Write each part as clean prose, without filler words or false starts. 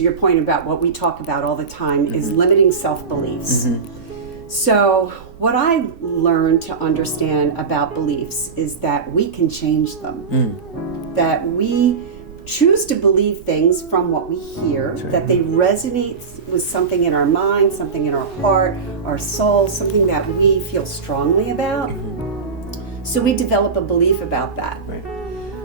to your point about what we talk about all the time is limiting self-beliefs. So what I learned to understand about beliefs is that we can change them. That we choose to believe things from what we hear, that they resonate with something in our mind, something in our heart, our soul, something that we feel strongly about. So we develop a belief about that. Right.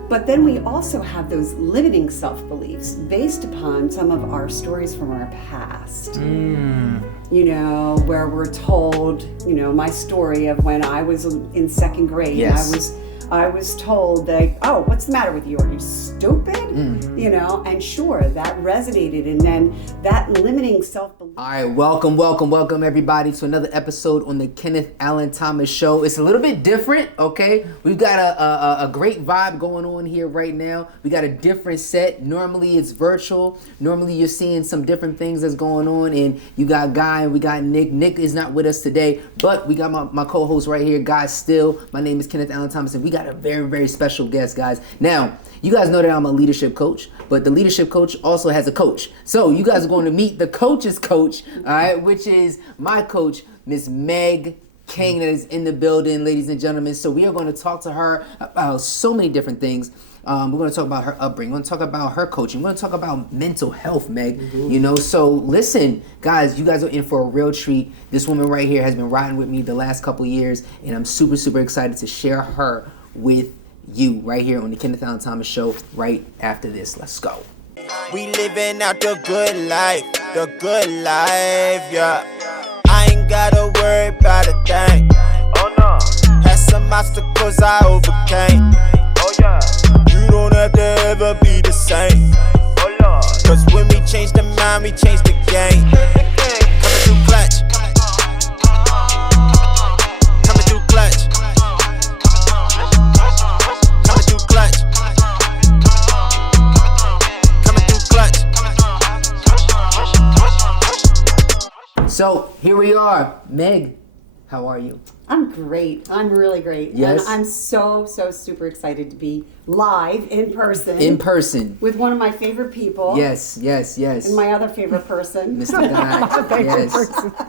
But then we also have those limiting self-beliefs based upon some of our stories from our past. You know, where we're told, you know, my story of when I was in second grade. Yes. I was told that, oh, what's the matter with you? Are you stupid? You know, and sure, that resonated. And then that limiting self-belief. All right, welcome everybody to another episode on the Kenneth Allen Thomas Show. It's a little bit different, okay? We've got a great vibe going on here right now. We got a different set. Normally it's virtual. Normally you're seeing some different things that's going on. And you got Guy and we got Nick. Nick is not with us today, but we got my co-host right here, Guy Still. My name is Kenneth Allen Thomas, and we got a very, very special guest, guys. Now, you guys know that I'm a leadership coach, but the leadership coach also has a coach. So you guys are going to meet the coach's coach, all right, which is my coach, Miss Meg Here, that is in the building, ladies and gentlemen. So we are going to talk to her about so many different things. We're going to talk about her upbringing. We're going to talk about her coaching. We're going to talk about mental health, Meg. You know, so listen, guys, you guys are in for a real treat. This woman right here has been riding with me the last couple years, and I'm super, super excited to share her with you right here on the Kenneth Allen Thomas Show right after this. Let's go. We living out the good life, yeah. I ain't gotta worry about a thing. Oh no. Had some obstacles I overcame. Oh yeah. You don't have to ever be the same. Oh Lord. Cause when we change the mind, we change the game. Coming through clutch. Coming through clutch. Coming through clutch. Coming through clutch. So here we are. Meg, how are you? I'm great. I'm really great. Yes. And I'm so super excited to be live in person. In person. With one of my favorite people. Yes. And my other favorite person. Mr. Guy.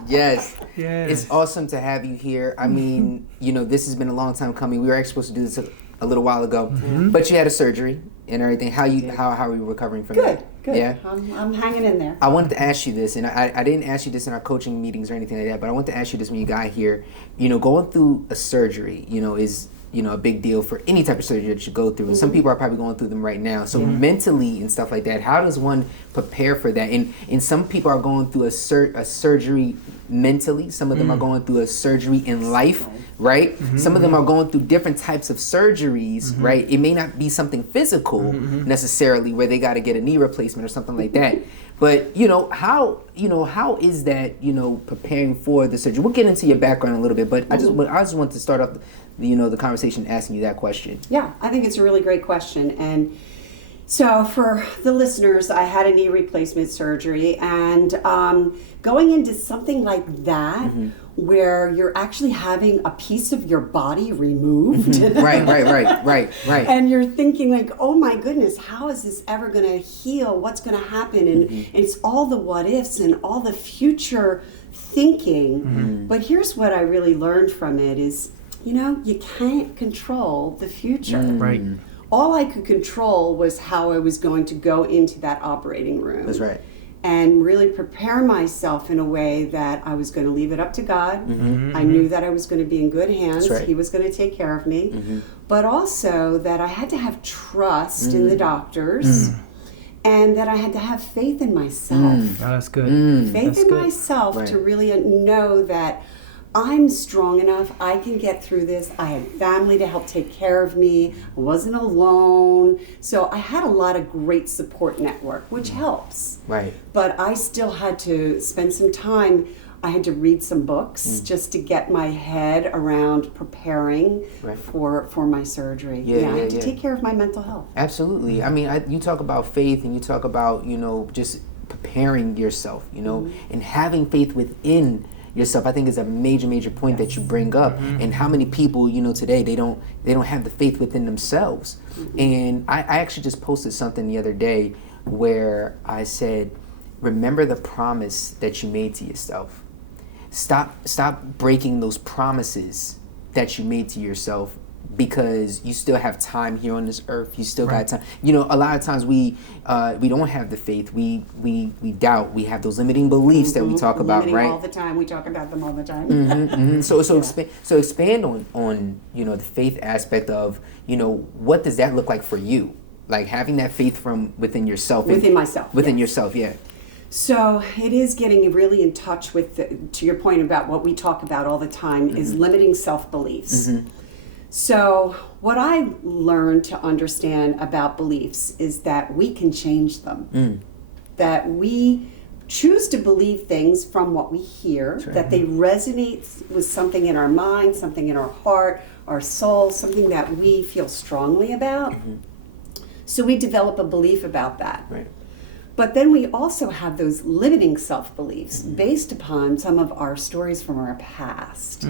Yes. Yes. It's awesome to have you here. I mean, you know, this has been a long time coming. We were actually supposed to do this a little while ago, but you had a surgery and everything. How are you recovering from that? Good. Yeah. I'm hanging in there. I wanted to ask you this, and I didn't ask you this in our coaching meetings or anything like that, but I want to ask you this when you got here. You know, going through a surgery, you know, is, you know, a big deal for any type of surgery that you go through. And some people are probably going through them right now. So mentally and stuff like that, how does one prepare for that? And some people are going through a surgery mentally. Some of them are going through a surgery in life, right? Some of them are going through different types of surgeries, right? It may not be something physical necessarily where they got to get a knee replacement or something like that. But, how is that, preparing for the surgery? We'll get into your background a little bit, but I just want to start off, the conversation asking you that question. Yeah, I think it's a really great question. And so for the listeners, I had a knee replacement surgery, and going into something like that, where you're actually having a piece of your body removed. Right. And you're thinking like, oh my goodness, how is this ever going to heal? What's going to happen? And it's all the what ifs and all the future thinking. But here's what I really learned from it is, you can't control the future. Right. All I could control was how I was going to go into that operating room. That's right. And really prepare myself in a way that I was going to leave it up to God. I knew that I was going to be in good hands. That's right. He was going to take care of me. But also that I had to have trust in the doctors. And that I had to have faith in myself. Oh, that's good. Faith in myself to really know that I'm strong enough, I can get through this. I had family to help take care of me. I wasn't alone. So I had a lot of great support network, which helps. Right. But I still had to spend some time. I had to read some books just to get my head around preparing for my surgery. I had to take care of my mental health. Absolutely. I mean, you talk about faith and you talk about, just preparing yourself, and having faith within yourself, I think is a major point that you bring up. And how many people, today they don't have the faith within themselves. And I actually just posted something the other day where I said, remember the promise that you made to yourself. Stop breaking those promises that you made to yourself, because you still have time here on this earth. You still got time. You know, a lot of times we don't have the faith. We doubt. We have those limiting beliefs that we talk about, right? All the time. We talk about them all the time. So expand on the faith aspect of, what does that look like for you? Like having that faith from within yourself. Within yourself, yeah. So it is getting really in touch with, to your point about what we talk about all the time, is limiting self-beliefs. So what I learned to understand about beliefs is that we can change them. That we choose to believe things from what we hear, that they resonate with something in our mind, something in our heart, our soul, something that we feel strongly about. So we develop a belief about that. Right. But then we also have those limiting self-beliefs based upon some of our stories from our past.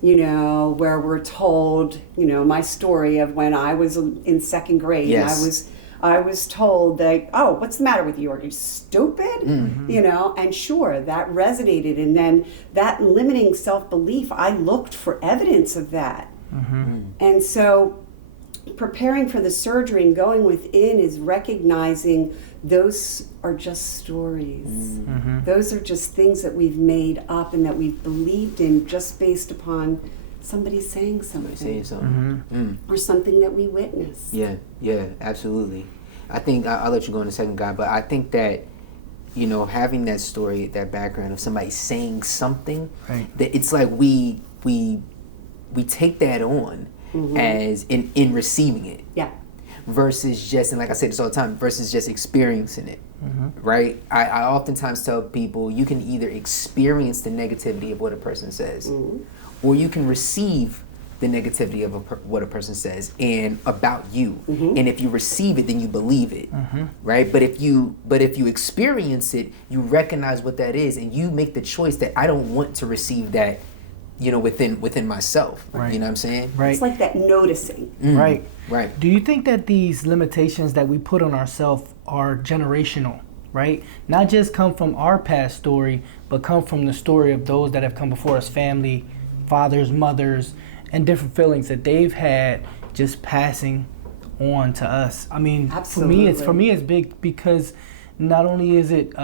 Where we're told, my story of when I was in second grade. Yes. I was told that, oh, what's the matter with you? Are you stupid? And sure, that resonated. And then that limiting self-belief, I looked for evidence of that. And so preparing for the surgery and going within is recognizing those are just stories. Those are just things that we've made up and that we've believed in just based upon somebody saying something. Or something that we witnessed. Yeah, absolutely. I think I'll let you go in a second, guy, but I think that having that story, that background of somebody saying something, that it's like we take that on as in receiving it. Yeah. Versus just, and like I say this all the time, versus just experiencing it, right? I oftentimes tell people you can either experience the negativity of what a person says, or you can receive the negativity of what a person says and about you. And if you receive it, then you believe it, right? But if you experience it, you recognize what that is, and you make the choice that I don't want to receive that, within myself. Right. You know what I'm saying? Right. It's like that noticing. Right. Right. Do you think that these limitations that we put on ourselves are generational, right? Not just come from our past story, but come from the story of those that have come before us, family, fathers, mothers, and different feelings that they've had just passing on to us. I mean, Absolutely. for me it's big, because not only is it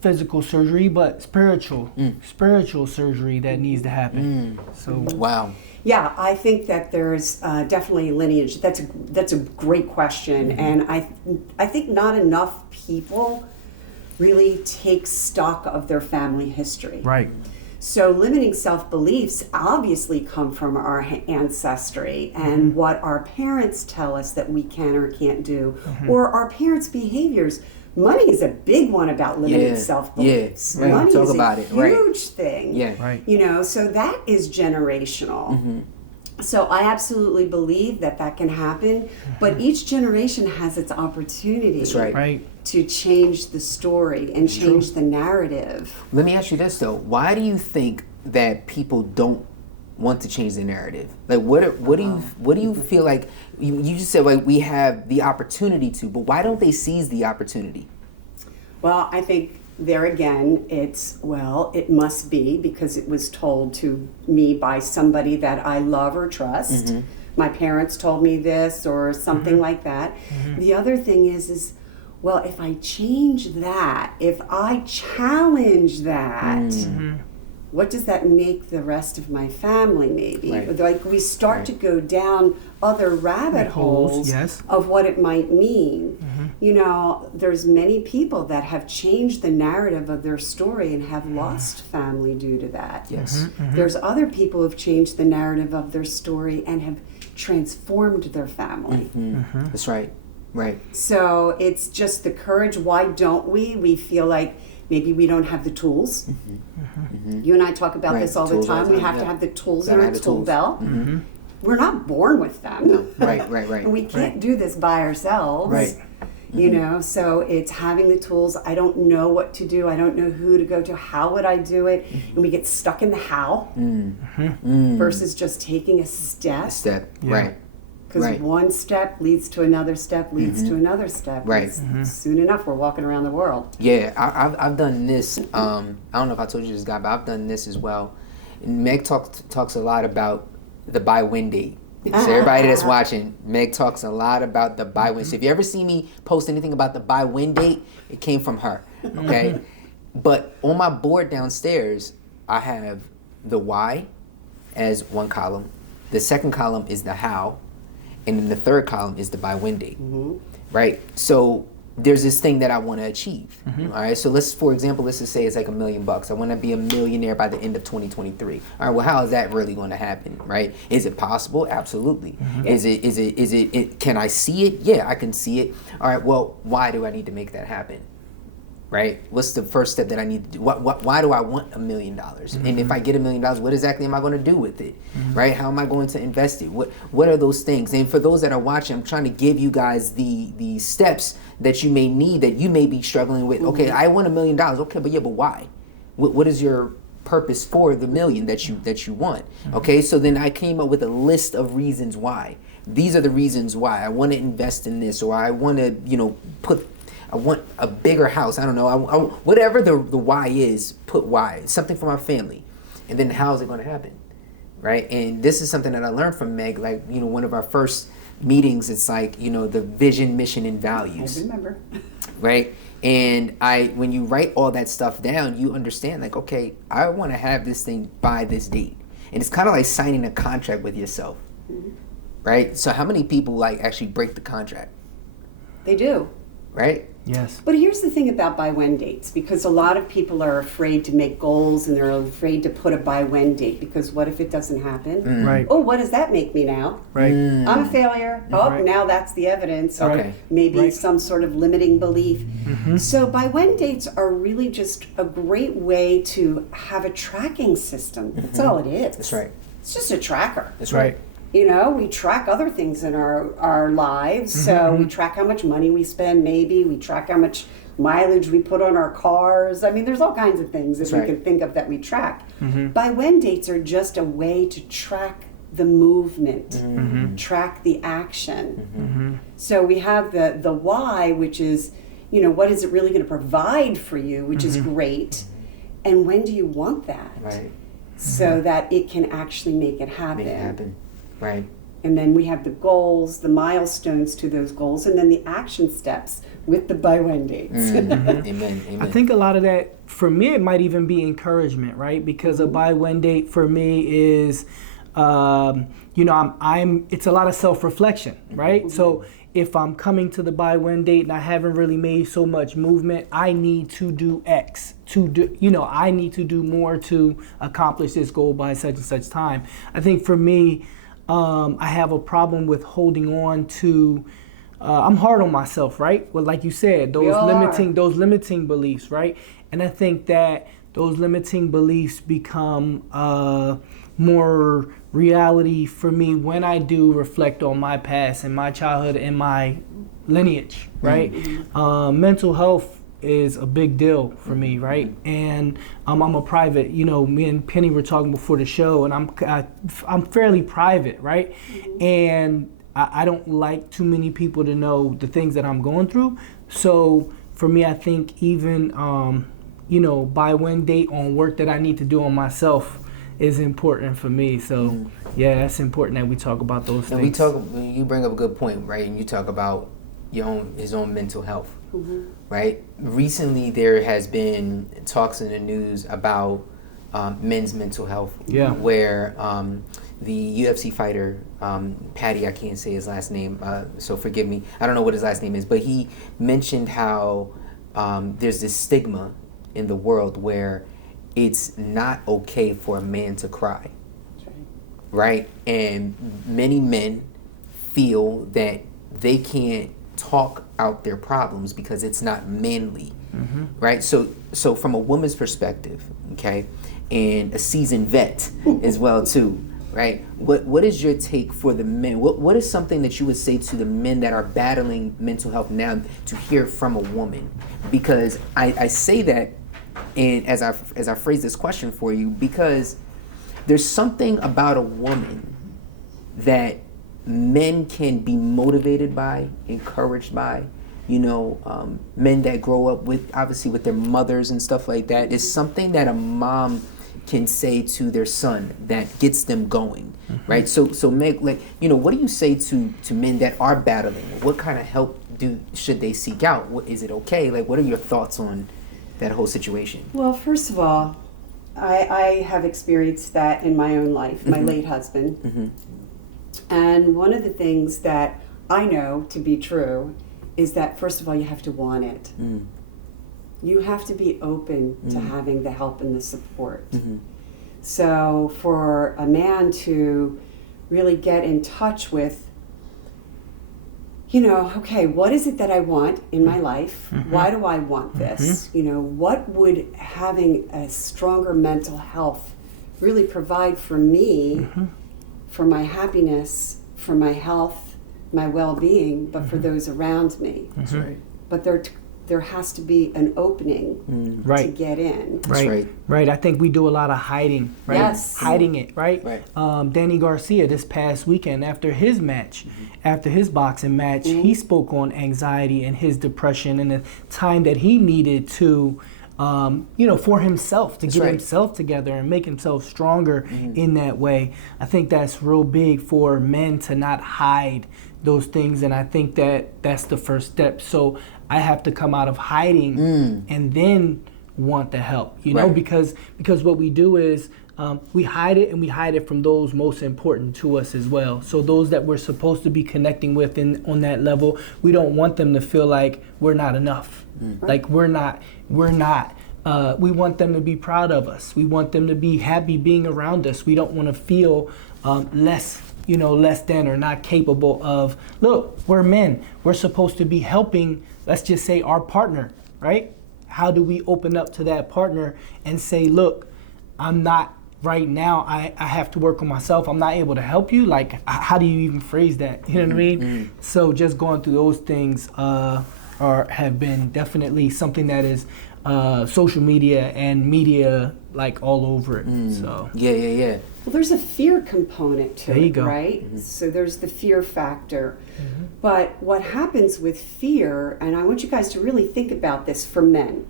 physical surgery, but spiritual surgery that needs to happen. So Wow. Yeah, I think that there's definitely lineage. That's a great question, and I think not enough people really take stock of their family history. right. So limiting self-beliefs obviously come from our ancestry and what our parents tell us that we can or can't do, or our parents' behaviors. Money is a big one about limiting self-beliefs. Yeah. Right. Money Talk is about a it. Right. huge thing. Yeah. Right. So that is generational. So I absolutely believe that can happen, but each generation has its opportunity That's right. Right. to change the story and change the narrative. Let me ask you this though: why do you think that people don't want to change the narrative? Like, what do you feel like? You just said like we have the opportunity to, but why don't they seize the opportunity? Well, I think there again, it must be because it was told to me by somebody that I love or trust. My parents told me this or something like that. The other thing is, well, if I change that, if I challenge that, what does that make the rest of my family maybe? Right. Like we start to go down other rabbit holes yes. of what it might mean. There's many people that have changed the narrative of their story and have lost family due to that. Yes. There's other people who've changed the narrative of their story and have transformed their family. That's right. Right. So it's just the courage. Why don't we? We feel like maybe we don't have the tools. You and I talk about this all the time. We have to have the tools in our tool belt. We're not born with them. No. Right. And we can't do this by ourselves. Right. So it's having the tools. I don't know what to do. I don't know who to go to. How would I do it? And we get stuck in the how versus just taking a step. Right. Because one step leads to another step, leads to another step. Right. Soon enough, we're walking around the world. Yeah, I've done this. I don't know if I told you this, guy, but I've done this as well. And Meg talks a lot about the buy-win date. So everybody that's watching, Meg talks a lot about the buy-win. So if you ever see me post anything about the buy-win date, it came from her. Okay. But on my board downstairs, I have the why as one column. The second column is the how. And then the third column is the buy-win date, right? So there's this thing that I want to achieve, all right? So for example, let's just say it's like $1 million. I want to be a millionaire by the end of 2023. All right, well, how is that really going to happen, right? Is it possible? Absolutely. Is it, can I see it? Yeah, I can see it. All right, well, why do I need to make that happen? Right? What's the first step that I need to do? Why do I want $1 million? And if I get $1 million, what exactly am I going to do with it? Right? How am I going to invest it? What are those things? And for those that are watching, I'm trying to give you guys the steps that you may need, that you may be struggling with. Okay, I want $1 million. Okay, but why? What is your purpose for the million that you want? Okay, so then I came up with a list of reasons why. These are the reasons why I want to invest in this, or I want to, I want a bigger house. I don't know. Whatever the why is, put why. Something for my family. And then how is it going to happen? Right? And this is something that I learned from Meg. Like, one of our first meetings, it's like, the vision, mission, and values. I remember. Right? And when you write all that stuff down, you understand, like, okay, I want to have this thing by this date. And it's kind of like signing a contract with yourself. Right? So how many people actually break the contract? They do. Right? Yes. But here's the thing about buy-when dates, because a lot of people are afraid to make goals and they're afraid to put a buy-when date, because what if it doesn't happen? Right. Oh, what does that make me now? Right. I'm a failure. Oh, Right. now that's the evidence. Or Okay. maybe some sort of limiting belief. So buy-when dates are really just a great way to have a tracking system. That's all it is. That's right. It's just a tracker. That's right. We track other things in our lives. So we track how much money we spend, maybe. We track how much mileage we put on our cars. I mean, there's all kinds of things that we can think of that we track. Buy-when dates are just a way to track the movement, track the action. So we have the why, which is, what is it really going to provide for you, which is great. And when do you want that? Right. So that it can actually make it happen. Make it happen. Right. And then we have the goals, the milestones to those goals, and then the action steps with the buy-when dates. Amen. I think a lot of that, for me, it might even be encouragement, right? Because a buy-when date for me is, it's a lot of self-reflection, right? So if I'm coming to the buy-when date and I haven't really made so much movement, I need to do X. I need to do more to accomplish this goal by such and such time. I think for me, I have a problem with holding on to. I'm hard on myself, right? Well, like you said, those limiting beliefs, right? And I think that those limiting beliefs become more reality for me when I do reflect on my past and my childhood and my lineage, right? Mental health is a big deal for me, right? And I'm a private, me and Penny were talking before the show, and I'm fairly private, right? And I don't like too many people to know the things that I'm going through. So for me, I think even, buy-when date on work that I need to do on myself is important for me. So yeah, that's important that we talk about those things. You bring up a good point, right? And you talk about his own mental health. Right? Recently, there has been talks in the news about men's mental health. Yeah. Where the UFC fighter, Patty, I can't say his last name, so forgive me. I don't know what his last name is, but he mentioned how there's this stigma in the world where it's not okay for a man to cry. Right? And many men feel that they can't talk out their problems because it's not manly, right? So from a woman's perspective, okay, and a seasoned vet as well too, right? What is your take for the men? What is something that you would say to the men that are battling mental health now to hear from a woman? Because I say that, and as I phrase this question for you, because there's something about a woman that men can be motivated by, encouraged by, men that grow up with, obviously with their mothers and stuff like that, is something that a mom can say to their son that gets them going, right? So Meg, like, what do you say to men that are battling? What kind of help should they seek out? Is it okay? Like, what are your thoughts on that whole situation? Well, first of all, I have experienced that in my own life, my late husband. And one of the things that I know to be true is that, first of all, you have to want it. You have to be open to having the help and the support. So for a man to really get in touch with, okay, what is it that I want in my life? Why do I want this? What would having a stronger mental health really provide for me, for my happiness, for my health, my well-being, but for those around me? That's right. But there has to be an opening to get in. Right. I think we do a lot of hiding, right? Yes. Hiding it, right? Danny Garcia this past weekend after his match, after his boxing match, he spoke on anxiety and his depression and the time that he needed to, for himself, to get himself together and make himself stronger in that way. I think that's real big for men to not hide those things, and I think that's the first step. So I have to come out of hiding and then want the help, because what we do is we hide it, and we hide it from those most important to us as well. So those that we're supposed to be connecting with on that level, we don't want them to feel like we're not enough. Like we're not. We want them to be proud of us. We want them to be happy being around us. We don't want to feel less than or not capable of. Look, we're men. We're supposed to be helping, let's just say, our partner, right? How do we open up to that partner and say, look, I'm not right now, I have to work on myself. I'm not able to help you. Like, how do you even phrase that? You know what I mean? So just going through those things have been definitely something that is social media and media like all over it. So Yeah. Well, there's a fear component to There you it, go. right? So there's the fear factor. But what happens with fear, and I want you guys to really think about this for men.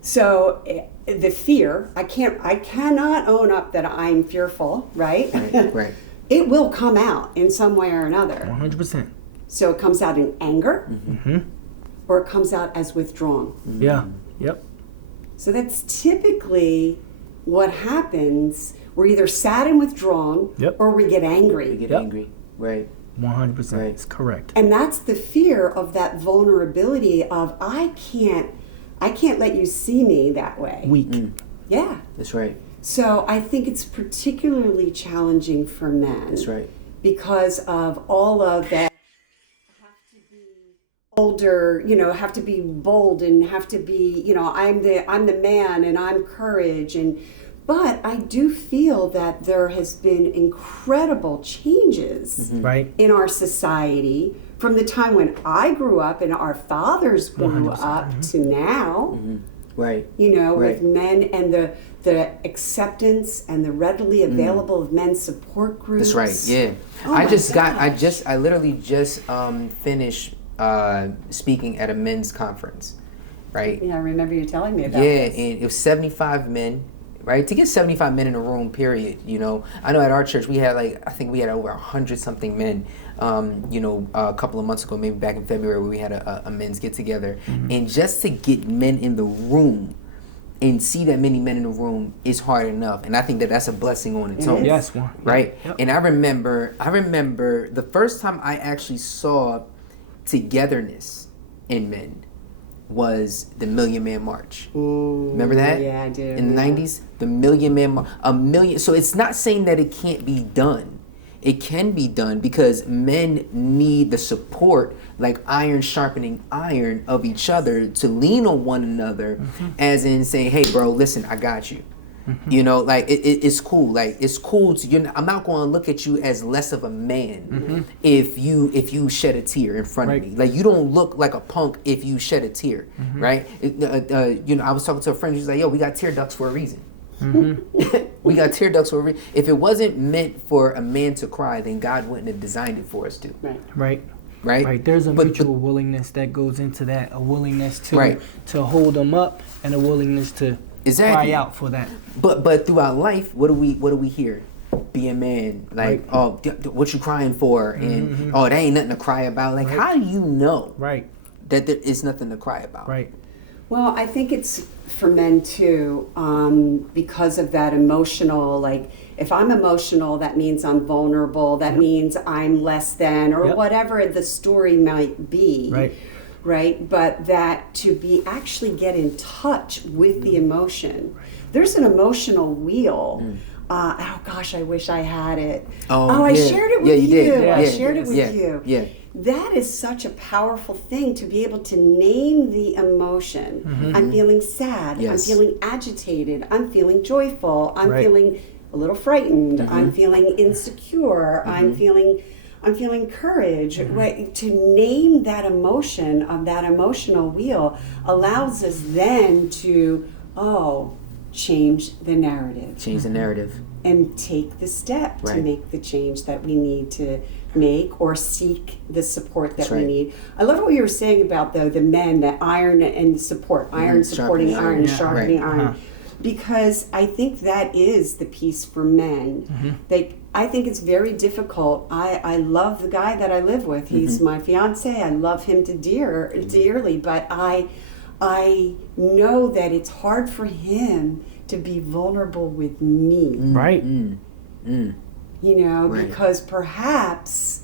So the fear, I cannot own up that I'm fearful, right? Right. It will come out in some way or another. 100%. So it comes out in anger, or it comes out as withdrawn. Yeah. Yep. So that's typically what happens. We're either sad and withdrawn, or we get angry. You get angry. Right. 100%. Right. It's correct. And that's the fear of that vulnerability of I can't let you see me that way. Weak. Yeah. That's right. So I think it's particularly challenging for men. That's right. Because of all of that. Older, have to be bold and have to be, I'm the man and I'm courage, but I do feel that there has been incredible changes in our society from the time when I grew up and our fathers grew up to now. Right. With men and the acceptance and the readily available of men's support groups. That's right. Yeah. Oh I literally just finished speaking at a men's conference, right? Yeah, I remember you telling me about this. Yeah, and it was 75 men, right? To get 75 men in a room, period, I know at our church we had I think we had over 100-something men, a couple of months ago, maybe back in February, where we had a men's get together. And just to get men in the room and see that many men in the room is hard enough, and I think that's a blessing on its own. Yes, one. Right? Yep. And I remember the first time I actually saw togetherness in men was the Million Man March. Remember that? Yeah, I do. In the 90s, the Million Man March. So it's not saying that it can't be done. It can be done because men need the support, like iron sharpening iron, of each other to lean on one another, as in saying, hey, bro, listen, I got you. It's cool. It's cool I'm not going to look at you as less of a man if you shed a tear in front of me. You don't look like a punk if you shed a tear, right? I was talking to a friend. She's like, "Yo, we got tear ducts for a reason." We got tear ducts for a reason. If it wasn't meant for a man to cry, then God wouldn't have designed it for us to. Right. Right. There's a mutual willingness that goes into that. A willingness to Right. to hold them up, and a willingness to Exactly. cry out for that. But throughout life, what do we hear? Be a man. Like, oh, what you crying for? And oh, there ain't nothing to cry about. Like, how do you know that there is nothing to cry about? Right. Well, I think it's for men too, because of that emotional, like, if I'm emotional, that means I'm vulnerable, that means I'm less than, or whatever the story might be. Right? But that to be actually get in touch with the emotion. There's an emotional wheel. Oh gosh, I wish I had it. I shared it with you. I shared it with you. Yeah. That is such a powerful thing, to be able to name the emotion. I'm feeling sad. I'm feeling agitated. I'm feeling joyful. I'm feeling a little frightened. I'm feeling insecure. I'm feeling courage. Right? To name that emotion on that emotional wheel allows us then to change the narrative. And take the step to make the change that we need to make, or seek the support that we need. I love what you were saying about, though, the men, that iron and support, iron supporting iron, sharpening iron. Because I think that is the piece for men. I think it's very difficult. I love the guy that I live with. He's my fiance. I love him to dearly, but I know that it's hard for him to be vulnerable with me. Right. You know, because perhaps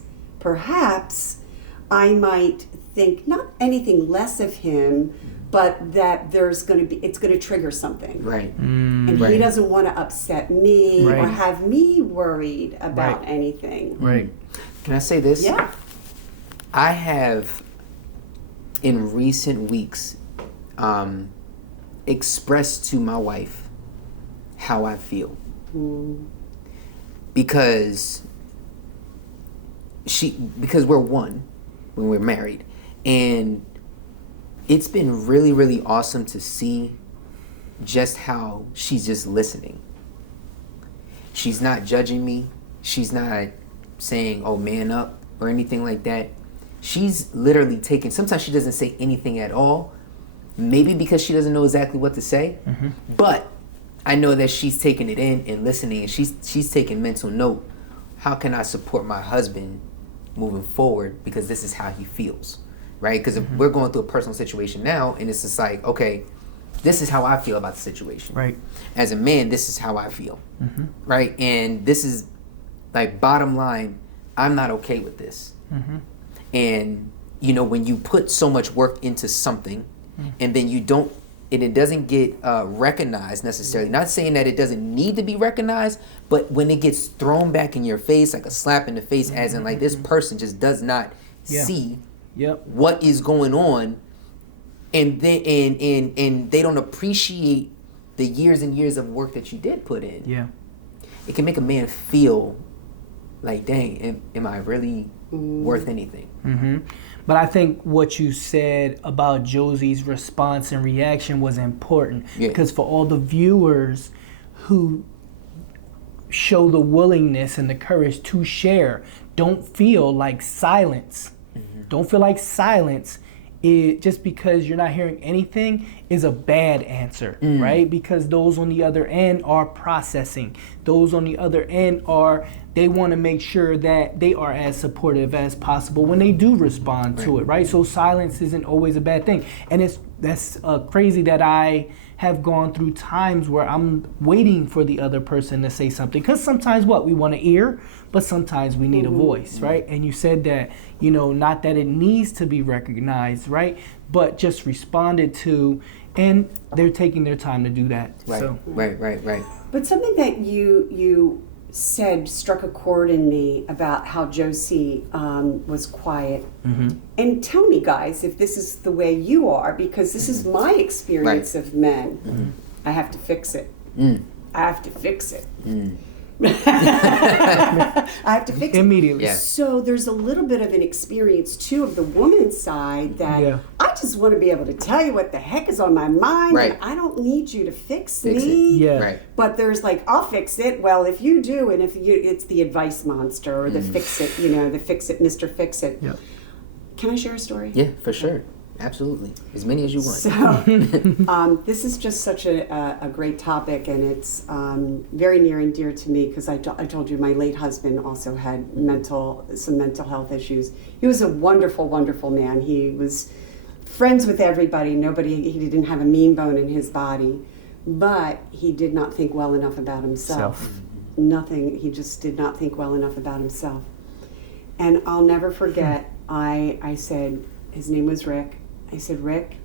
I might think not anything less of him, but that it's going to trigger something. And he doesn't want to upset me or have me worried about anything. Can I say this? Yeah. I have, in recent weeks, expressed to my wife how I feel. Because we're one when we're married, and it's been really, really awesome to see just how she's just listening. She's not judging me. She's not saying, oh, man up, or anything like that. She's literally taking, sometimes she doesn't say anything at all, maybe because she doesn't know exactly what to say, but I know that she's taking it in and listening, and she's taking mental note. How can I support my husband moving forward, because this is how he feels, right? Because if we're going through a personal situation now, and it's just like, okay, this is how I feel about the situation. As a man, this is how I feel, right? And this is, like, bottom line, I'm not okay with this. And, you know, when you put so much work into something, and then you don't, and it doesn't get recognized necessarily. Not saying that it doesn't need to be recognized, but when it gets thrown back in your face, like a slap in the face, as in, like, this person just does not see what is going on, and then and they don't appreciate the years and years of work that you did put in. It can make a man feel like, dang, am I really worth anything? But I think what you said about Josie's response and reaction was important, because for all the viewers who show the willingness and the courage to share, don't feel like silence. Don't feel like silence just because you're not hearing anything is a bad answer, right? Because those on the other end are processing. Those on the other end they want to make sure that they are as supportive as possible when they do respond to it, right? So silence isn't always a bad thing. And that's crazy that I have gone through times where I'm waiting for the other person to say something. Because sometimes we want to hear, but sometimes we need a voice, right? And you said that, you know, not that it needs to be recognized, right? But just responded to, and they're taking their time to do that. Right. But something that you said struck a chord in me about how Josie was quiet. And tell me, guys, if this is the way you are, because this is my experience of men. I have to fix it. I have to fix it. I have to fix it immediately. Yeah. So there's a little bit of an experience too of the woman's side that I just want to be able to tell you what the heck is on my mind, Right. and I don't need you to fix Fix it. me. Yeah. Right. But there's like, I'll fix it. Well, if you do, and if you, it's the advice monster or the fix it, the fix it, Mr. Fix It. Yep. Can I share a story? Yeah, for sure. Absolutely. As many as you want. So, this is just such a great topic, and it's very near and dear to me because I told you my late husband also had some mental health issues. He was a wonderful, wonderful man. He was friends with everybody. He didn't have a mean bone in his body, but he did not think well enough about himself. Nothing. He just did not think well enough about himself. And I'll never forget, I said, his name was Rick. I said, Rick,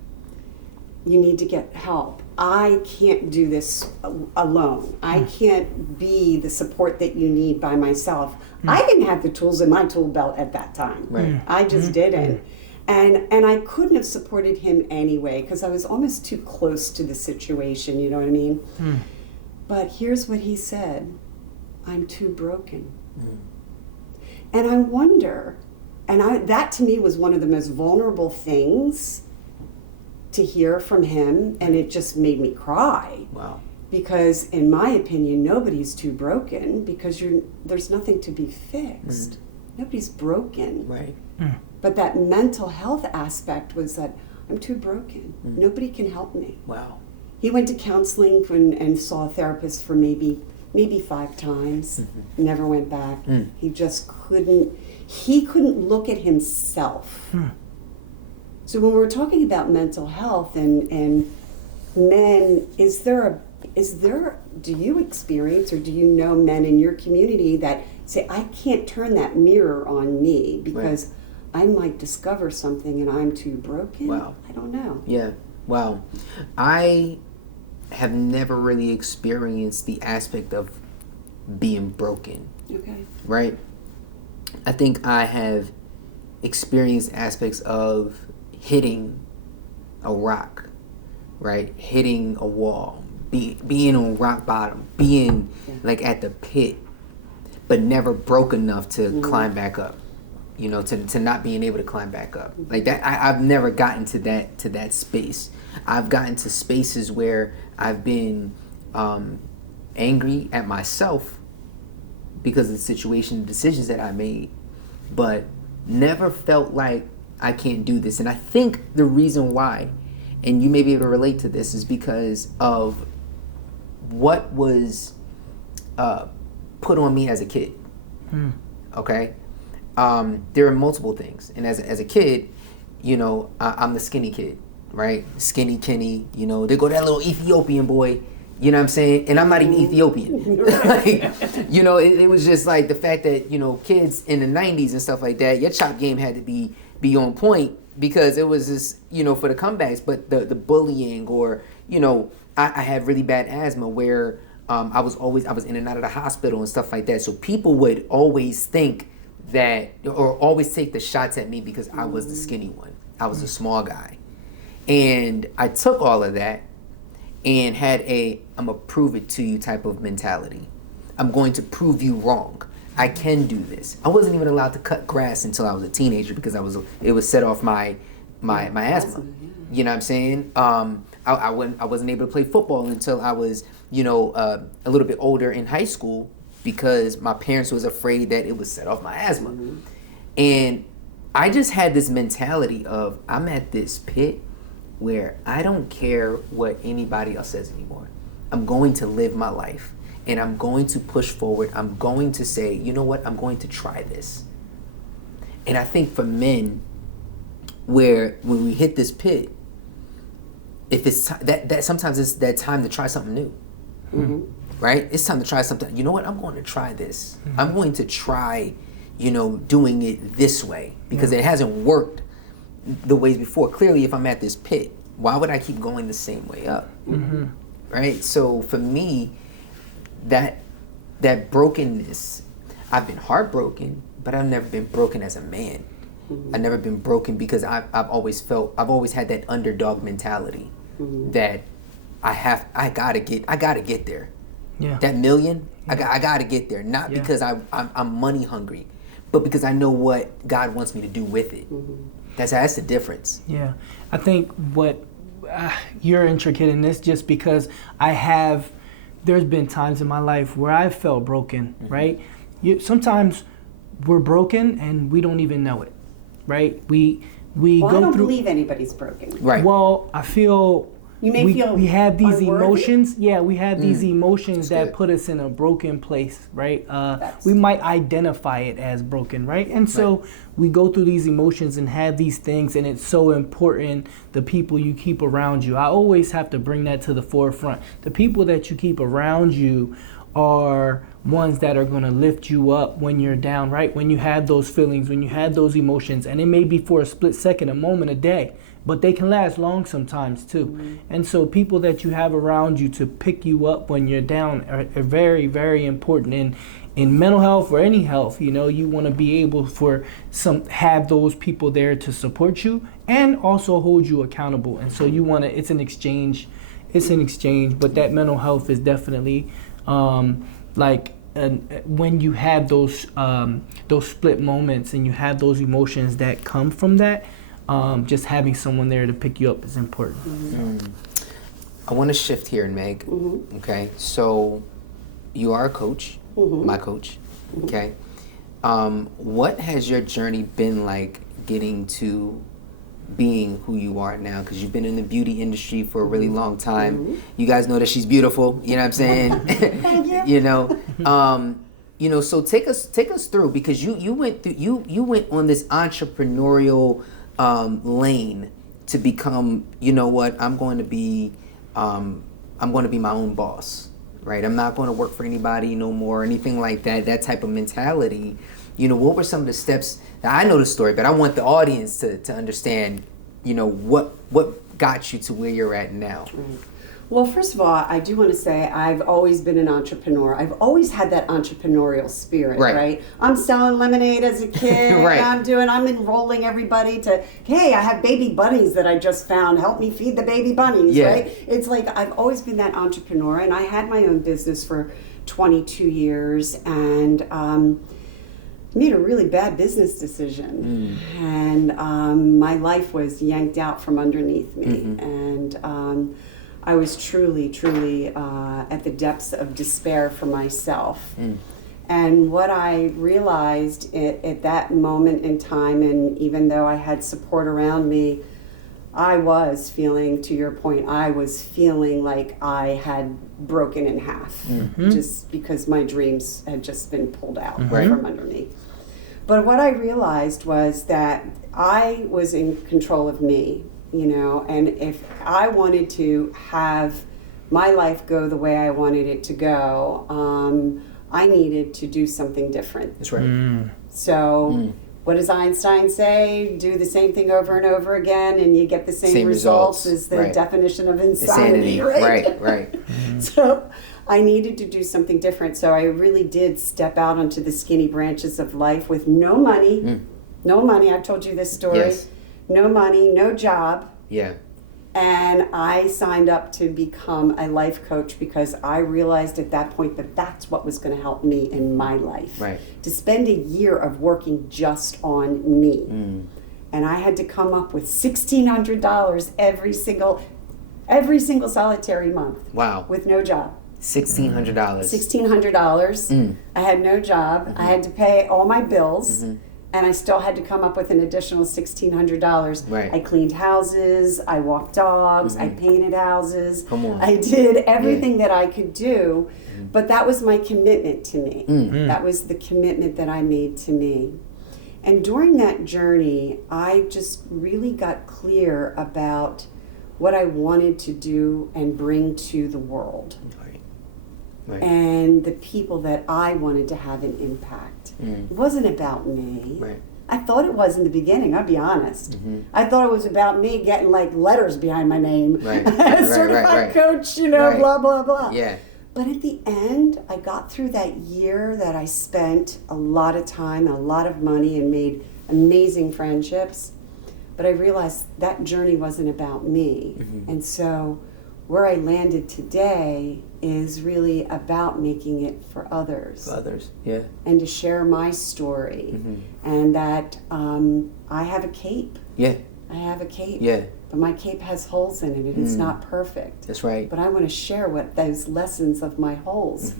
you need to get help. I can't do this alone. I can't be the support that you need by myself. I didn't have the tools in my tool belt at that time. Right. I just didn't. And I couldn't have supported him anyway because I was almost too close to the situation, you know what I mean? But here's what he said, I'm too broken. And I wonder, that to me was one of the most vulnerable things to hear from him, and it just made me cry. Wow. Because in my opinion, nobody's too broken because there's nothing to be fixed. Nobody's broken. Right. But that mental health aspect was that I'm too broken. Nobody can help me. Wow. He went to counseling and saw a therapist for maybe 5 times. Never went back. He just couldn't look at himself. So when we're talking about mental health and men, do you experience or do you know men in your community that say, I can't turn that mirror on me because I might discover something and I'm too broken? Wow. I don't know. Yeah. Wow. I have never really experienced the aspect of being broken. Okay. Right? I think I have experienced aspects of hitting a rock, right? Hitting a wall, being on rock bottom, being like at the pit, but never broke enough to climb back up. To not being able to climb back up. Like that, I've never gotten to that space. I've gotten to spaces where I've been angry at myself because of the situation and decisions that I made, but never felt like I can't do this. And I think the reason why, and you may be able to relate to this, is because of what was put on me as a kid. Okay? There are multiple things. And as a kid, I'm the skinny kid, right? Skinny Kenny, they go that little Ethiopian boy, you know what I'm saying? And I'm not even Ethiopian. It was just like the fact that, kids in the 90s and stuff like that, your chop game had to be on point because it was just, for the comebacks. But the bullying or, I had really bad asthma where I was in and out of the hospital and stuff like that. So people would always think that, or always take the shots at me because I was the skinny one. I was the small guy. And I took all of that and had I'm gonna prove it to you type of mentality. I'm going to prove you wrong. I can do this. I wasn't even allowed to cut grass until I was a teenager because it was set off my asthma. You know what I'm saying? I wasn't able to play football until I was, a little bit older in high school because my parents was afraid that it would set off my asthma. And I just had this mentality of I'm at this pit where I don't care what anybody else says anymore. I'm going to live my life and I'm going to push forward. I'm going to say, you know what? I'm going to try this. And I think for men, when we hit this pit, if it's that sometimes it's that time to try something new, right? It's time to try something. You know what? I'm going to try this. I'm going to try, doing it this way because it hasn't worked the ways before. Clearly, if I'm at this pit, why would I keep going the same way up? Right? So for me, that brokenness, I've been heartbroken, but I've never been broken as a man. I've never been broken because I've always had that underdog mentality that I gotta get there. Yeah. That million, I got to get there. Not because I'm money hungry, but because I know what God wants me to do with it. That's the difference. Yeah. I think what you're intricate in this just because there's been times in my life where I felt broken, right? Sometimes we're broken and we don't even know it, right? We Well, I go don't through. believe anybody's broken. Right. Well, I feel You may feel we have these unworthy. emotions. Yeah, we have these emotions that good. put us in a broken place, right? That's- We might identify it as broken, right? And so we go through these emotions and have these things, and it's so important the people you keep around you. I always have to bring that to the forefront. The people that you keep around you are ones that are going to lift you up when you're down, right? When you have those feelings, when you have those emotions, and it may be for a split second, a moment, a day, but they can last long sometimes too. And so people that you have around you to pick you up when you're down are very, very important. In mental health or any health, you want to be able have those people there to support you and also hold you accountable. And so it's an exchange, but that mental health is definitely when you have those split moments and you have those emotions that come from that, just having someone there to pick you up is important. I want to shift here, Meg. Okay, so you are a coach, my coach. Okay, what has your journey been like getting to being who you are now? Because you've been in the beauty industry for a really long time. You guys know that she's beautiful. You know what I'm saying? Thank you. So take us through, because you went on this entrepreneurial lane to become, I'm going to be my own boss, right? I'm not going to work for anybody no more, or anything like that. That type of mentality. What were some of the steps? Now, I know the story, but I want the audience to understand, what got you to where you're at now. Well, first of all, I do want to say I've always been an entrepreneur. I've always had that entrepreneurial spirit, right? I'm selling lemonade as a kid. Right. I'm enrolling everybody hey, I have baby bunnies that I just found. Help me feed the baby bunnies, right? It's like I've always been that entrepreneur, and I had my own business for 22 years and made a really bad business decision. And my life was yanked out from underneath me. And I was truly at the depths of despair for myself. And what I realized at that moment in time, and even though I had support around me, I was feeling, to your point, I was feeling like I had broken in half, just because my dreams had just been pulled out from under me. But what I realized was that I was in control of me. And if I wanted to have my life go the way I wanted it to go, I needed to do something different. That's right. So what does Einstein say? Do the same thing over and over again and you get the same results is the definition of insanity, right? Right. So I needed to do something different. So I really did step out onto the skinny branches of life with no money. No money. I've told you this story. Yes. No money, no job. Yeah. And I signed up to become a life coach because I realized at that point that that's what was going to help me in my life. Right. To spend a year of working just on me. And I had to come up with $1,600 every single solitary month. Wow. With no job. $1,600. $1,600. I had no job. I had to pay all my bills. And I still had to come up with an additional $1,600. Right. I cleaned houses, I walked dogs, I painted houses. Come on. I did everything that I could do, but that was my commitment to me. That was the commitment that I made to me. And during that journey, I just really got clear about what I wanted to do and bring to the world. Right. And the people that I wanted to have an impact. It wasn't about me. Right. I thought it was in the beginning, I'll be honest. I thought it was about me getting like letters behind my name. Right. Certified coach, blah, blah, blah. Yeah. But at the end, I got through that year that I spent a lot of time and a lot of money and made amazing friendships. But I realized that journey wasn't about me. And so where I landed today is really about making it for others. For others, yeah. And to share my story. And that I have a cape. Yeah. I have a cape. Yeah. But my cape has holes in it and it's not perfect. That's right. But I want to share what those lessons of my holes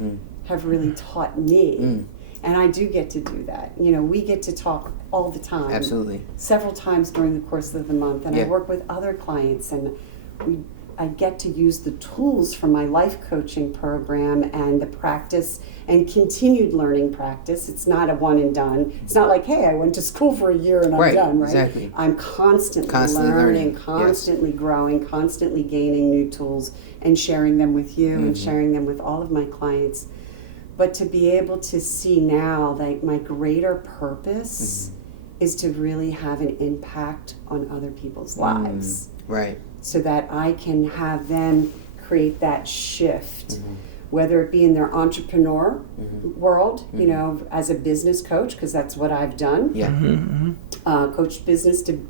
have really taught me. And I do get to do that. You know, we get to talk all the time. Absolutely. Several times during the course of the month. And I work with other clients, and I get to use the tools from my life coaching program and the practice and continued learning practice. It's not a one and done. It's not like, hey, I went to school for a year and I'm done, right? Exactly. I'm constantly learning, constantly growing, constantly gaining new tools and sharing them with you and sharing them with all of my clients. But to be able to see now that my greater purpose is to really have an impact on other people's lives. Right. So that I can have them create that shift, whether it be in their entrepreneur world, you know, as a business coach, because that's what I've done. Coached business to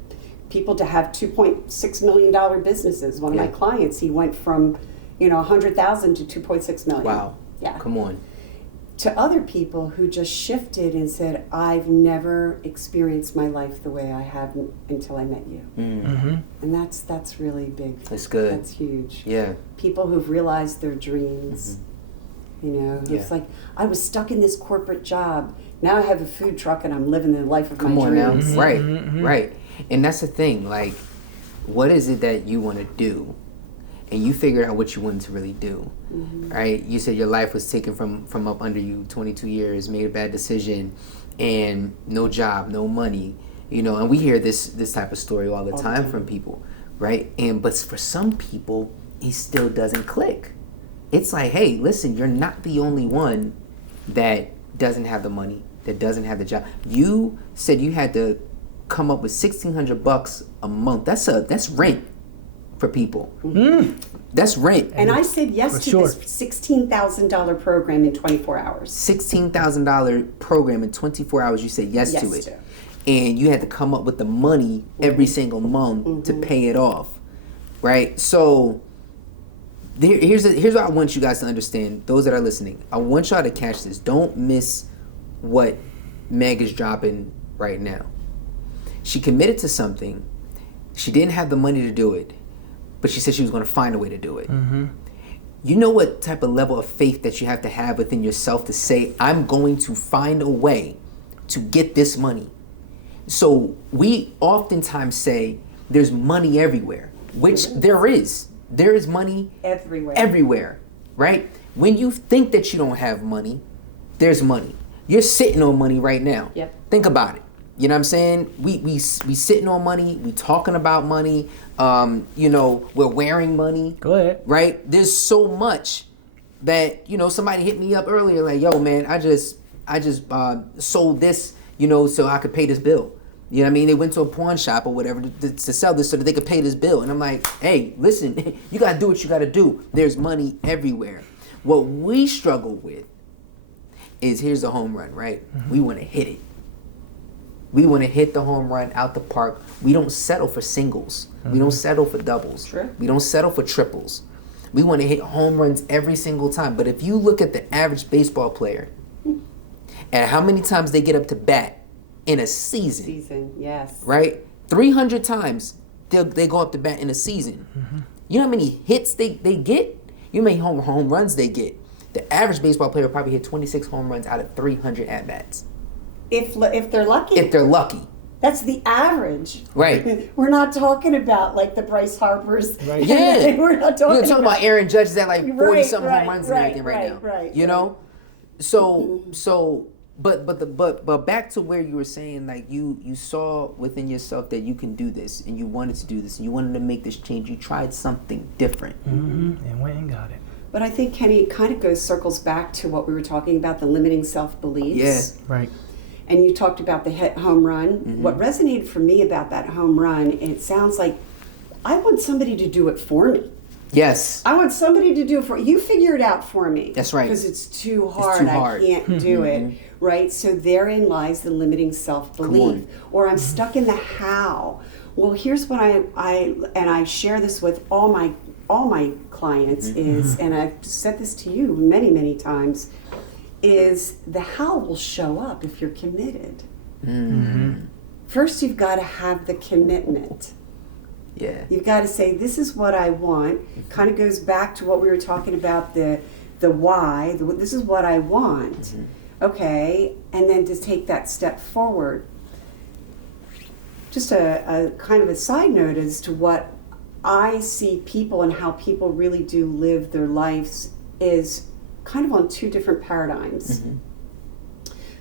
people to have $2.6 million businesses. One of my clients, he went from, you know, 100,000 to 2.6 million. Wow. Yeah. Come on. To other people who just shifted and said, I've never experienced my life the way I have until I met you. And that's really big. That's good. That's huge. Yeah. People who've realized their dreams. You know, it's like, I was stuck in this corporate job. Now I have a food truck and I'm living the life of my dreams. Now. Right, right. And that's the thing, like, what is it that you want to do? And you figured out what you wanted to really do, right? You said your life was taken from up under you, 22 years, made a bad decision, and no job, no money, you know. And we hear this type of story all the time from people, right? But for some people, it still doesn't click. It's like, hey, listen, you're not the only one that doesn't have the money, that doesn't have the job. You said you had to come up with $1,600 a month. That's rent. For people. That's rent. And I said yes to this $16,000 program in 24 hours. $16,000 program in 24 hours, you said yes to it. And you had to come up with the money every single month to pay it off, right? So here's what I want you guys to understand, those that are listening. I want y'all to catch this. Don't miss what Meg is dropping right now. She committed to something. She didn't have the money to do it, but she said she was going to find a way to do it. You know what type of level of faith that you have to have within yourself to say, I'm going to find a way to get this money. So we oftentimes say there's money everywhere, which there is. There is money everywhere, right? When you think that you don't have money, there's money. You're sitting on money right now. Think about it. You know what I'm saying? We sitting on money. We talking about money. You know, we're wearing money. Go ahead. Right? There's so much that, you know, somebody hit me up earlier like, yo, man, I just sold this, you know, so I could pay this bill. You know what I mean? They went to a pawn shop or whatever to sell this so that they could pay this bill. And I'm like, hey, listen, you got to do what you got to do. There's money everywhere. What we struggle with is, here's the home run, right? We want to hit it. We want to hit the home run out the park. We don't settle for singles. We don't settle for doubles. We don't settle for triples. We want to hit home runs every single time. But if you look at the average baseball player and how many times they get up to bat in a season. Right? 300 times they go up to bat in a season. You know how many hits they get? You know how many home runs they get? The average baseball player probably hit 26 home runs out of 300 at-bats. If they're lucky. If they're lucky. That's the average. Right. We're not talking about like the Bryce Harpers. Right. Yeah. We're not talking about Aaron Judge's at like 40-something home runs and everything now. Right. You know? So but back to where you were saying, like you saw within yourself that you can do this and you wanted to do this and you wanted to make this change. You tried something different. And went and got it. But I think, Kenny, it kind of circles back to what we were talking about, the limiting self-beliefs. Yeah. Right. And you talked about the hit home run. What resonated for me about that home run, it sounds like I want somebody to do it for me. Yes. I want somebody to do it for you. Figure it out for me. That's right. Because it's too hard. I can't do it. Right? So therein lies the limiting self-belief. Or I'm stuck in the how. Well, here's what I share this with all my all my clients is, and I've said this to you many, many times, is the how will show up if you're committed. First, you've got to have the commitment. Yeah. You've got to say, this is what I want. Kind of goes back to what we were talking about, the why. This is what I want. Okay, and then to take that step forward. Just a kind of a side note as to what I see people and how people really do live their lives is kind of on two different paradigms.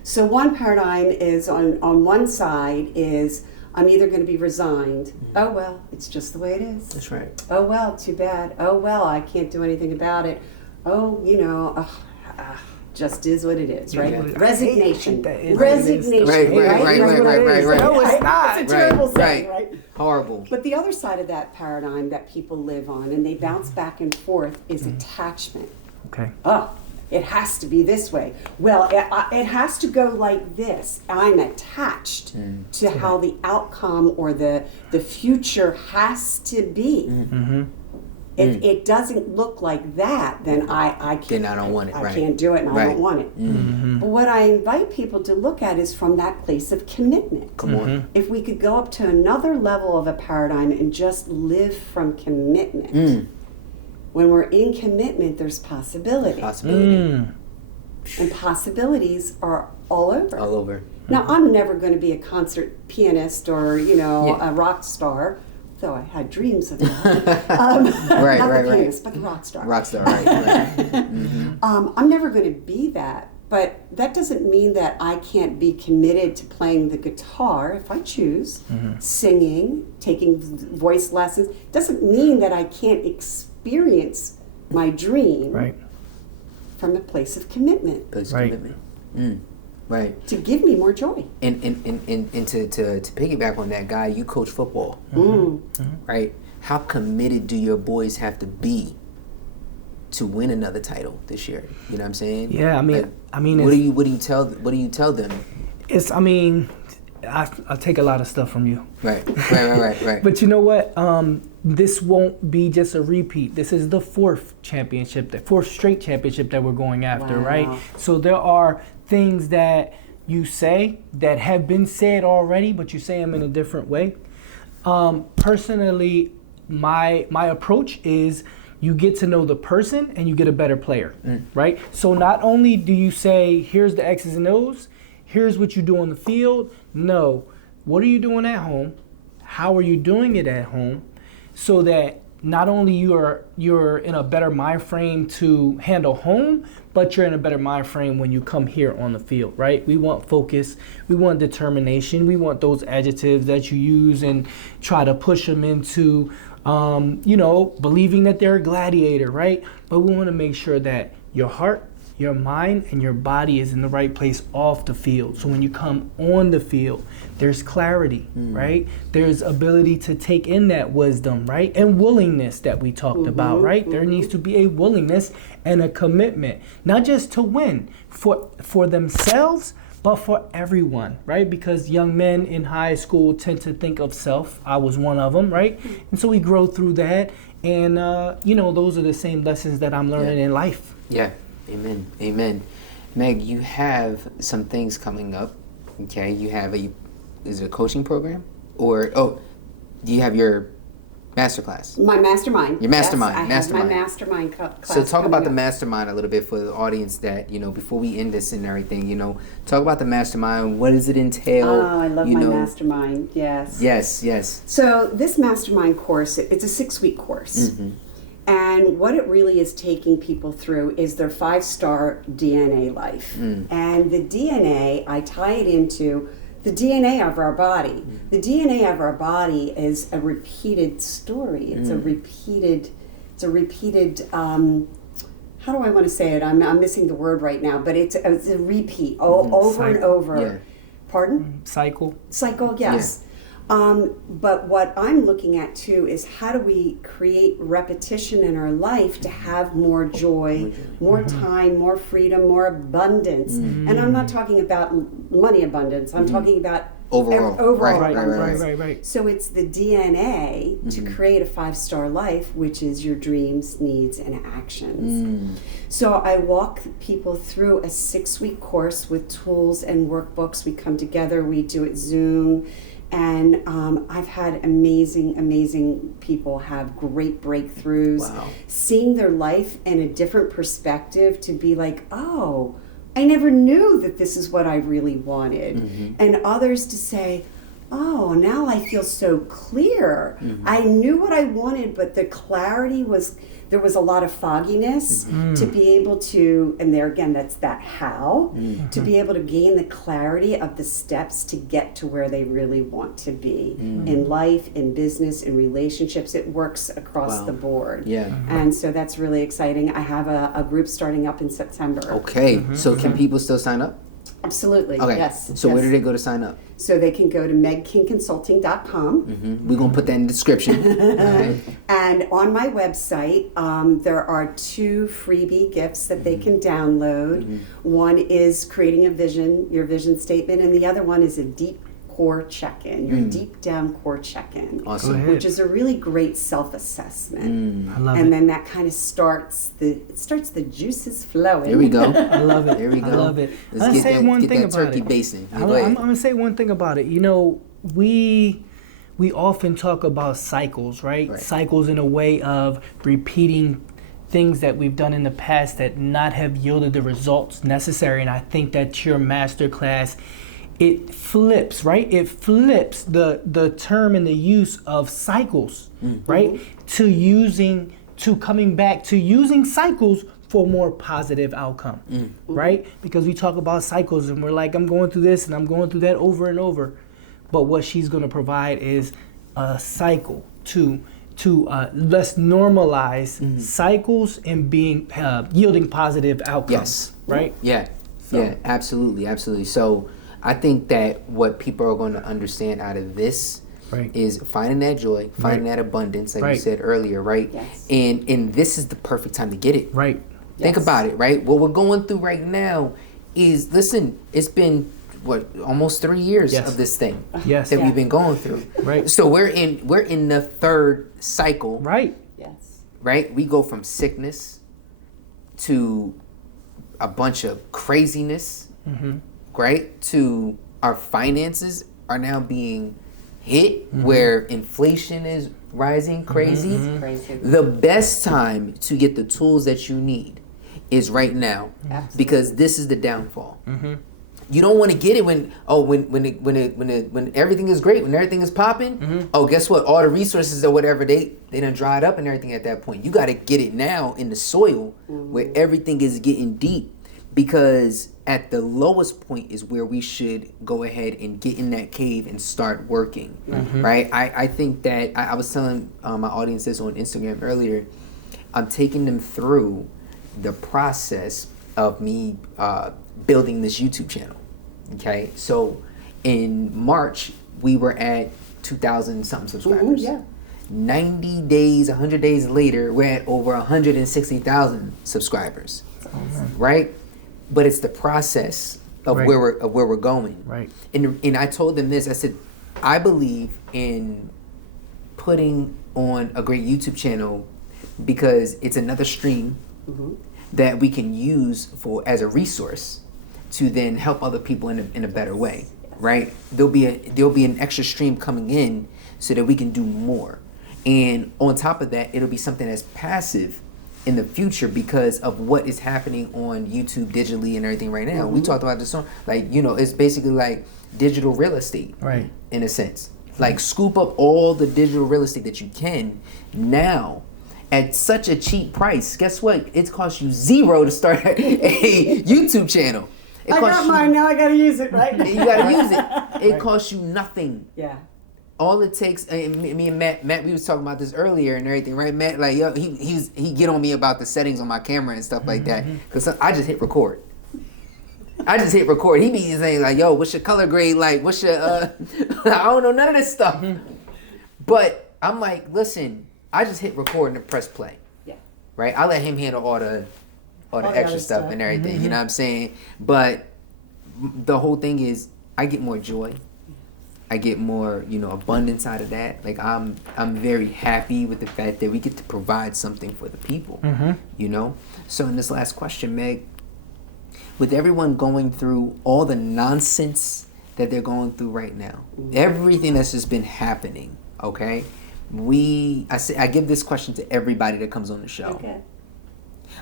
So one paradigm is on one side is, I'm either going to be resigned. Oh, well, it's just the way it is. That's right. Oh, well, too bad. Oh, well, I can't do anything about it. Oh, just is what it is, right? Yeah. Resignation. Right. Resignation. No, it's not. It's a terrible thing, right? Horrible. But the other side of that paradigm that people live on and they bounce back and forth is attachment. Okay. Oh, it has to be this way. Well, it has to go like this. I'm attached to how the outcome or the future has to be. If it doesn't look like that, then I can't. Then I don't want it. I can't do it, and I don't want it. But what I invite people to look at is from that place of commitment. Come on. If we could go up to another level of a paradigm and just live from commitment. When we're in commitment, there's possibility. And possibilities are all over. All over. Now, I'm never going to be a concert pianist or, a rock star, though I had dreams of that. Not the pianist, but the rock star. Rock star, right. I'm never going to be that, but that doesn't mean that I can't be committed to playing the guitar if I choose, singing, taking voice lessons. Doesn't mean that I can't experience my dream from a place of commitment. Right. To give me more joy. And to piggyback on that, guy, you coach football, right? How committed do your boys have to be to win another title this year? You know what I'm saying? Yeah, I mean, what do you tell them? I take a lot of stuff from you. Right. But you know what? This won't be just a repeat. This is the fourth straight championship that we're going after, right? So there are things that you say that have been said already, but you say them in a different way. Personally, my approach is you get to know the person and you get a better player, right? So not only do you say, here's the X's and O's, here's what you do on the field. No, what are you doing at home? How are you doing it at home? So that not only you're in a better mind frame to handle home, but you're in a better mind frame when you come here on the field, right? We want focus, we want determination, we want those adjectives that you use and try to push them into, believing that they're a gladiator, right? But we want to make sure that your heart, your mind, and your body is in the right place off the field. So when you come on the field, there's clarity, right? There's ability to take in that wisdom, right? And willingness that we talked about, right? There needs to be a willingness and a commitment, not just to win for themselves, but for everyone, right? Because young men in high school tend to think of self. I was one of them, right? And so we grow through that. And, those are the same lessons that I'm learning in life. Yeah. Amen. Meg, you have some things coming up. Okay, you have is it a coaching program? Do you have your masterclass? My mastermind. Your mastermind. Yes, I have my mastermind class. So talk about the mastermind a little bit for the audience that, before we end this and everything, talk about the mastermind. What does it entail? Oh, I love my mastermind. Yes. Yes. So this mastermind course, it's a 6-week course. And what it really is taking people through is their 5-star DNA life. And the DNA, I tie it into the DNA of our body. The DNA of our body is a repeated story. It's a repeated, how do I want to say it? I'm missing the word right now, but it's a repeat over and over. Yeah. Pardon? Cycle, yes. But what I'm looking at too is how do we create repetition in our life to have more joy, more time, more freedom, more abundance. And I'm not talking about money abundance. I'm talking about overall. Right. So it's the DNA to create a 5-star life, which is your dreams, needs, and actions. So I walk people through a 6-week course with tools and workbooks. We come together, we do it Zoom, and I've had amazing people have great breakthroughs. Wow. Seeing their life in a different perspective, to be like, oh, I never knew that this is what I really wanted. And others to say, oh, now I feel so clear. I knew what I wanted, but the clarity was, there was a lot of fogginess to be able to, and there again, that's that how, to be able to gain the clarity of the steps to get to where they really want to be in life, in business, in relationships. It works across the board. And so that's really exciting. I have a group starting up in September. Okay, so can people still sign up? Absolutely, Okay. yes. So where do they go to sign up? So they can go to megkingconsulting.com. We're going to put that in the description. Okay. And on my website, there are 2 freebie gifts that they can download. One is creating a vision, your vision statement, and the other one is a deep core check-in, your deep down core check-in, Awesome. which is a really great self-assessment. I love And it. then that kind of starts the juices flowing. There we go. I love it. There we go. I love it. Let's I'll get say that, one get thing that about turkey it. basting. I'm gonna say one thing about it. You know, we often talk about cycles, right? Cycles in a way of repeating things that we've done in the past that not have yielded the results necessary. And I think that your masterclass, it flips, right? It flips the term and the use of cycles, right? To coming back to using cycles for more positive outcome, right? Because we talk about cycles and we're like, I'm going through this and I'm going through that over and over. But what she's going to provide is a cycle to let's normalize cycles and being yielding positive outcomes, right? Yeah, absolutely. So I think that what people are going to understand out of this is finding that joy, finding that abundance, like you said earlier, right? Yes. And this is the perfect time to get it. Right. Think about it, right? What we're going through right now is, listen, it's been almost 3 years of this thing that we've been going through. Right. So we're in the 3rd cycle. Right. Yes. Right? We go from sickness to a bunch of craziness, right? To our finances are now being hit, where inflation is rising crazy. Crazy. The best time to get the tools that you need is right now, because this is the downfall. You don't want to get it when everything is great, when everything is popping. Oh, guess what? All the resources or whatever, they done dried up and everything at that point. You got to get it now in the soil where everything is getting deep, because at the lowest point is where we should go ahead and get in that cave and start working, right? I think that I was telling my audience this on Instagram earlier. I'm taking them through the process of me building this YouTube channel. Okay, so in March we were at 2,000 something subscribers. 90 days, 100 days later, we're at over 160,000 subscribers. Right? But it's the process of where we're going. Right. And I told them this. I said, I believe in putting on a great YouTube channel because it's another stream that we can use as a resource to then help other people in a better way, right? There'll be an extra stream coming in so that we can do more. And on top of that, it'll be something that's passive in the future because of what is happening on YouTube digitally and everything right now. We talked about this on, it's basically like digital real estate, right? In a sense. Like, scoop up all the digital real estate that you can now at such a cheap price. Guess what? It costs you $0 to start a YouTube channel. I got mine, now I gotta use it, right? You gotta use it. It costs you nothing. Yeah. All it takes, me and Matt, we was talking about this earlier and everything, right? Matt, like, yo, he get on me about the settings on my camera and stuff like that, because I just hit record. He be saying like, yo, what's your color grade like? What's your, I don't know none of this stuff. But I'm like, listen, I just hit record and press play. Yeah. Right? I let him handle all the extra stuff and everything, you know what I'm saying? But the whole thing is, I get more joy. I get more, abundance out of that. Like I'm very happy with the fact that we get to provide something for the people. So in this last question, Meg, with everyone going through all the nonsense that they're going through right now, everything that's just been happening, okay? I give this question to everybody that comes on the show. Okay.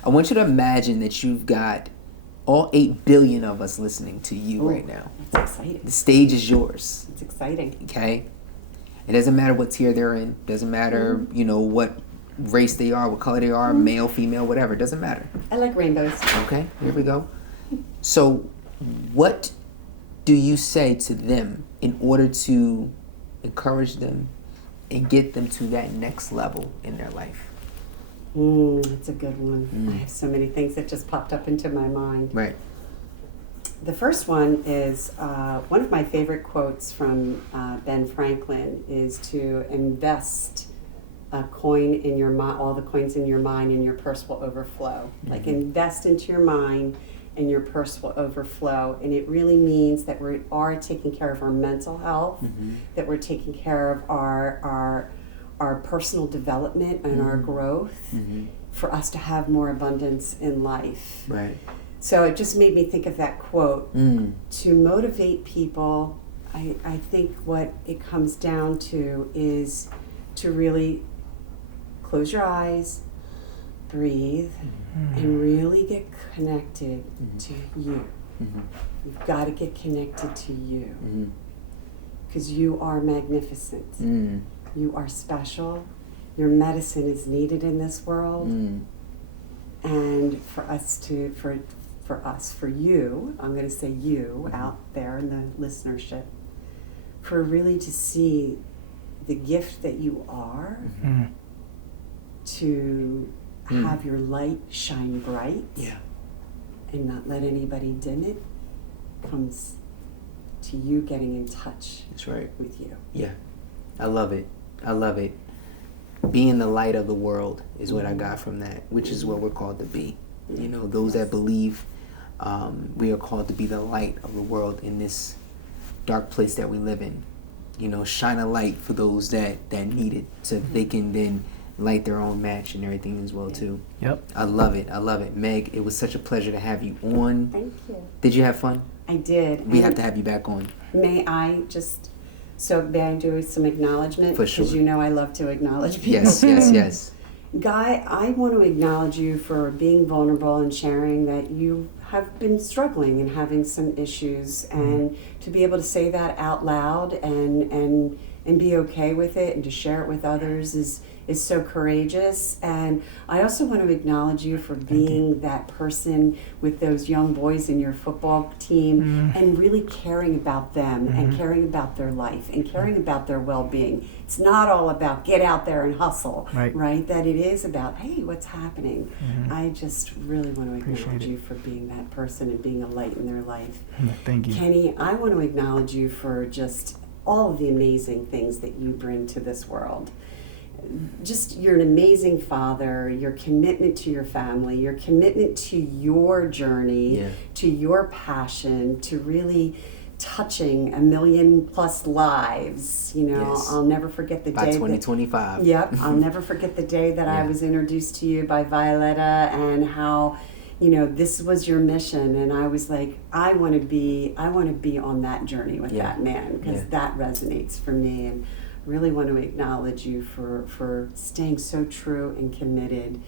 I want you to imagine that you've got all 8 billion of us listening to you right now. That's exciting. The stage is yours. It's exciting. Okay? It doesn't matter what tier they're in. Doesn't matter, what race they are, what color they are, male, female, whatever. It doesn't matter. I like rainbows. Okay, here we go. So, what do you say to them in order to encourage them and get them to that next level in their life? That's a good one. I have so many things that just popped up into my mind. Right. The first one is one of my favorite quotes from Ben Franklin is to invest a coin in your mind, all the coins in your mind, and your purse will overflow. Like invest into your mind and your purse will overflow. And it really means that we are taking care of our mental health, that we're taking care of our personal development and our growth for us to have more abundance in life. Right. So it just made me think of that quote. To motivate people, I think what it comes down to is to really close your eyes, breathe, and really get connected to you. You've got to get connected to you because you are magnificent. You are special. Your medicine is needed in this world. And for you, I'm going to say you out there in the listenership, for really to see the gift that you are, to have your light shine bright and not let anybody dim it, comes to you getting in touch with you. Yeah. I love it. Being the light of the world is what I got from that, which is what we're called to be. Those that believe we are called to be the light of the world in this dark place that we live in. Shine a light for those that need it so they can then light their own match and everything as well too. Yep. I love it. Meg, it was such a pleasure to have you on. Thank you. Did you have fun? I did. We have to have you back on. May I do some acknowledgement? For sure. Because I love to acknowledge people. Yes. Guy, I want to acknowledge you for being vulnerable and sharing that you have been struggling and having some issues, and to be able to say that out loud and be okay with it and to share it with others is so courageous. And I also want to acknowledge you for being that person with those young boys in your football team and really caring about them and caring about their life and caring about their well-being. It's not all about get out there and hustle, right? That it is about, hey, what's happening? I just really want to acknowledge you for being that person and being a light in their life. Thank you. Kenny, I want to acknowledge you for just all of the amazing things that you bring to this world. Just, you're an amazing father, your commitment to your family, your commitment to your journey, to your passion, to really touching 1 million+ lives. I'll never forget the day. By 2025. Yep, I'll never forget the day that I was introduced to you by Violetta and how, this was your mission, and I was like, I want to be on that journey with that man, because that resonates for me. And really want to acknowledge you for staying so true and committed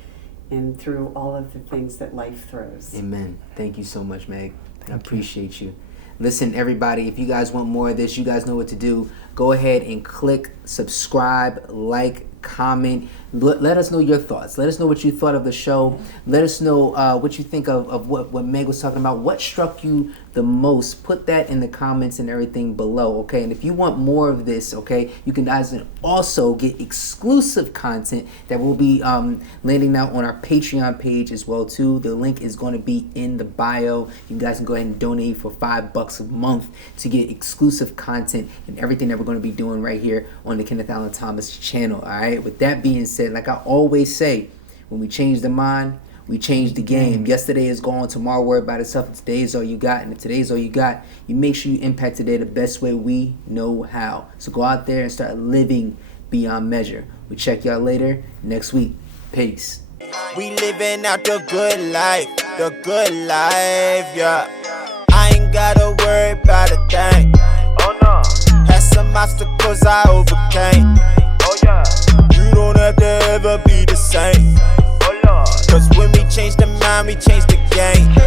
and through all of the things that life throws. Amen. Thank you so much, Meg. I appreciate you. Listen, everybody, if you guys want more of this, you guys know what to do. Go ahead and click subscribe, like, comment. Let us know your thoughts. Let us know what you thought of the show. Let us know what you think of what Meg was talking about. What struck you the most? Put that in the comments and everything below, okay? And if you want more of this, okay, you can guys also get exclusive content that will be landing out on our Patreon page as well too. The link is going to be in the bio. You guys can go ahead and donate for $5 a month to get exclusive content and everything that we're going to be doing right here on the Kenneth Allen Thomas channel. All right. With that being said, like I always say, when we change the mind, We changed the game. Yesterday is gone. Tomorrow worry about itself. And today is all you got. And if today's all you got, you make sure you impact today the best way we know how. So go out there and start living beyond measure. We check y'all later next week. Peace. We living out the good life, yeah. I ain't gotta worry about a thing. Oh no. Had some obstacles I overcame. Oh yeah. You don't have to ever be the same. Oh Lord. Cause when we change the mind, we change the game.